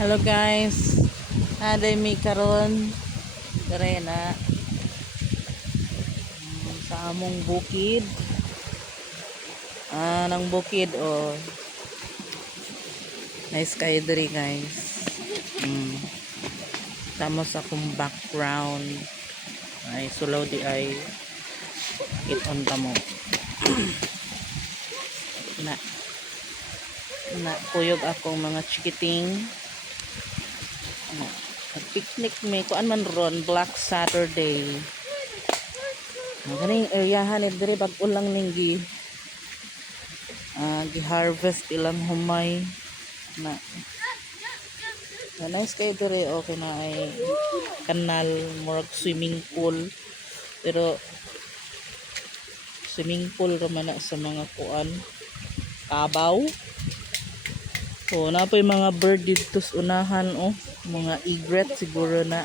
Hello guys, aday mi karon dire na sa among bukid. Nang bukid nice kayo dire guys. Tamo sa akong background ay sulaw di ay iton tamo. na kuyog akong mga chikiting. Picnic me kuan man ron Black Saturday. Ganing eryahan ni dire bag ulang ning gi-harvest ilang humay na nice kay dire okay na ay kanal murag swimming pool pero swimming pool ra man na sa mga kuan kabaw. Na pa yung mga bird dito sa unahan mga egret siguro na.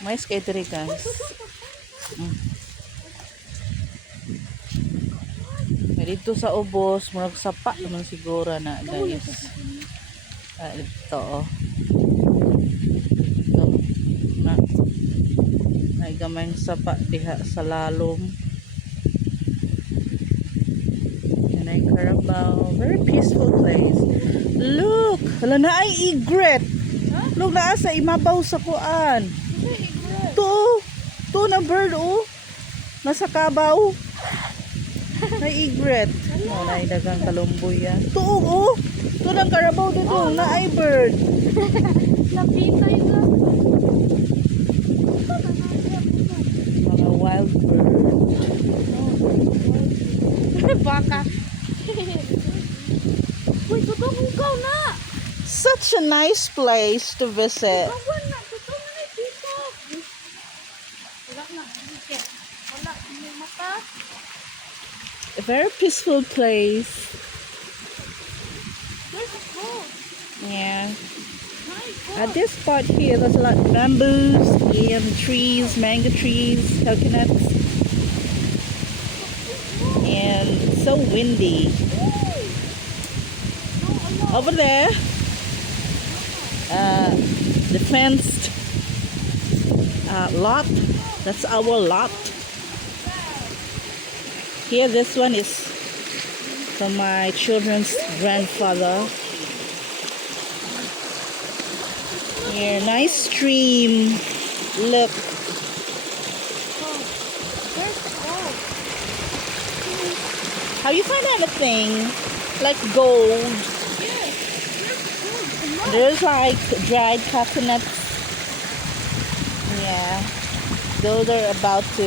May skater guys. Dito sa ubos murag sapa naman siguro na guys. Ito ito na ay gamay sapa diha sa lalom. Carabao, very peaceful place. Look, hala na ay egret. Look na sa imabaw sa kuan. To na bird nasa kabaw. Na egret. Na dagang kalumboy yan. To lang Carabao dito na ay bird. Lapitay na. Mga wild bird. Baka. Uy, tutong ugaw na. Such a nice place to visit. Ugawan na, tutong na dito. Wala na, wala, may mata. A very peaceful place. There's a boat. Yeah. Nice. At this spot here, there's a lot of bamboos and trees, mango trees, coconuts, and so windy. Over there, the fenced lot, that's our lot. Here, this one is from my children's grandfather. Here, nice stream. Look. Where's the boat? Have you found anything like gold? Yes, there's gold. There's like dried coconuts. Yeah, those are about to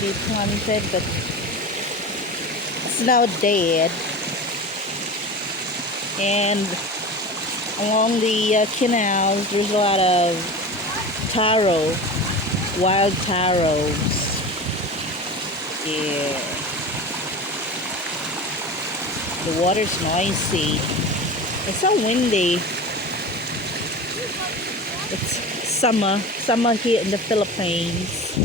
be planted, but it's now dead. And along the canals, there's a lot of taro, wild taros. Yeah. The water's noisy. It's so windy. It's summer here in the Philippines.